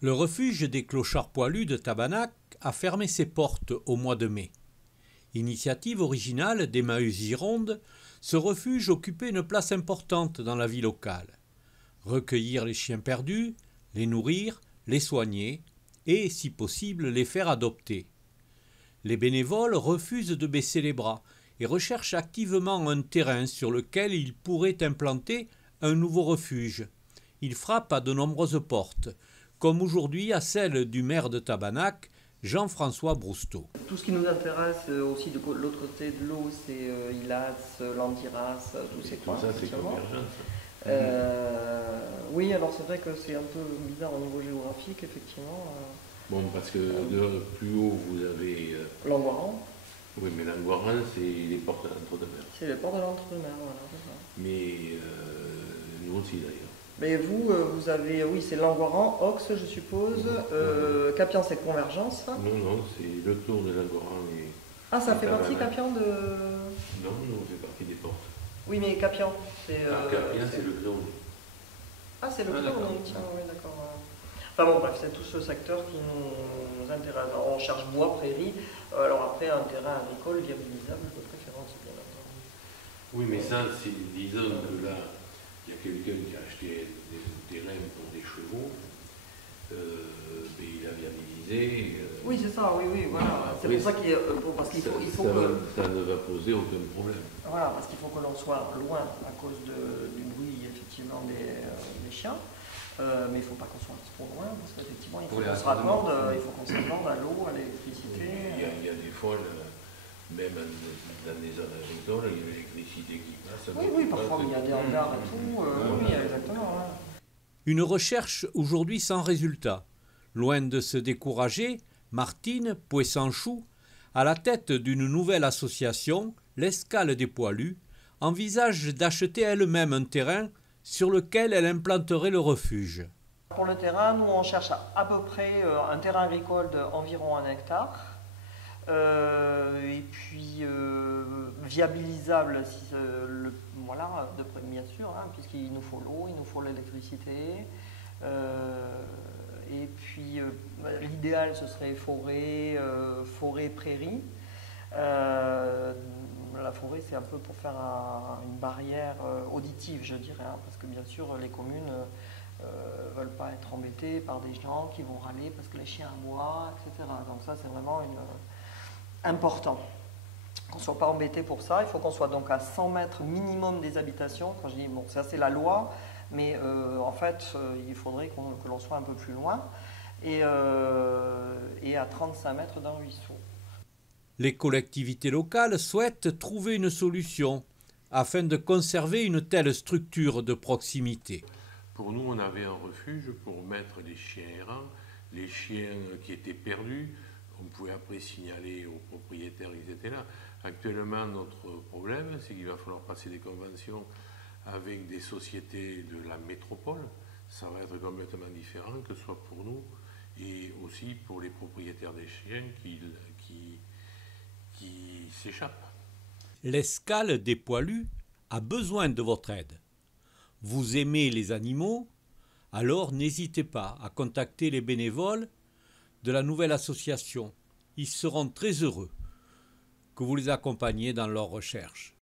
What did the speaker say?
Le refuge des clochards poilus de Tabanac a fermé ses portes au mois de mai. Initiative originale d'Emmaüs Gironde, ce refuge occupait une place importante dans la vie locale. Recueillir les chiens perdus, les nourrir, les soigner et, si possible, les faire adopter. Les bénévoles refusent de baisser les bras et recherchent activement un terrain sur lequel ils pourraient implanter un nouveau refuge. Ils frappent à de nombreuses portes, comme aujourd'hui à celle du maire de Tabanac, Jean-François Brousteau. Tout ce qui nous intéresse aussi de l'autre côté de l'eau, c'est Ilas, Landiras, tous ces coins. Ça, c'est convergence. Oui, alors c'est vrai que c'est un peu bizarre au niveau géographique, effectivement. Bon, parce que plus haut, vous avez... Langoiran. Oui, mais Langoiran, c'est les portes de l'Entre-deux-Mers. C'est les portes de l'Entre-deux-Mers, voilà, c'est ça. Mais nous aussi, d'ailleurs. Mais vous, vous avez, oui, c'est Langoiran, Ox, je suppose, Capian, c'est Convergence. Non, c'est le tour de Langoiran. Ah, ça fait partie, Capian, de... Non, on fait partie des portes. Oui, mais Capian, c'est... Capian, c'est le Clone. Ah, c'est le Clone, oui, d'accord. Enfin bon, bref, c'est tout ce secteur qui nous intéresse. Alors, on cherche bois, prairie, alors après, un terrain agricole viabilisable de préférence, bien entendu. Oui, mais ça, c'est, disons que là, il y a quelqu'un qui a acheté des terrains pour des chevaux, mais il a viabilisé. Oui, c'est ça, oui, voilà. C'est pour ça qu'il parce qu'il faut que... Ça ne va poser aucun problème. Voilà, parce qu'il faut que l'on soit loin à cause du bruit, effectivement, des chiens. Mais il ne faut pas qu'on soit trop loin, parce qu'effectivement, il faut qu'on se raccorde à l'eau, à l'électricité. Il y a des fois, même dans des zones agricoles, il y a l'électricité qui passe. Oui, parfois, il y a des hangars et tout. Oui, exactement. Ouais. Une recherche aujourd'hui sans résultat. Loin de se décourager, Martine Poissanchou, à la tête d'une nouvelle association, l'Escale des Poilus, envisage d'acheter elle-même un terrain sur lequel elle implanterait le refuge. Pour le terrain, nous on cherche à peu près un terrain agricole d'environ 1 hectare. Et puis viabilisable, voilà, bien sûr, hein, puisqu'il nous faut l'eau, il nous faut l'électricité. Et puis l'idéal ce serait forêt, prairie. La forêt, c'est un peu pour faire une barrière auditive, je dirais, hein, parce que bien sûr, les communes ne veulent pas être embêtées par des gens qui vont râler parce que les chiens aboient, etc. Donc ça, c'est vraiment important. Qu'on ne soit pas embêté pour ça. Il faut qu'on soit donc à 100 mètres minimum des habitations. Quand je dis, bon, ça c'est la loi, mais en fait, il faudrait que l'on soit un peu plus loin. Et à 35 mètres d'un ruisseau. Les collectivités locales souhaitent trouver une solution afin de conserver une telle structure de proximité. Pour nous, on avait un refuge pour mettre les chiens errants, les chiens qui étaient perdus. On pouvait après signaler aux propriétaires qu'ils étaient là. Actuellement, notre problème, c'est qu'il va falloir passer des conventions avec des sociétés de la métropole. Ça va être complètement différent, que ce soit pour nous et aussi pour les propriétaires des chiens qui s'échappent. L'Escale des Poilus a besoin de votre aide. Vous aimez les animaux? Alors n'hésitez pas à contacter les bénévoles de la nouvelle association. Ils seront très heureux que vous les accompagniez dans leurs recherches.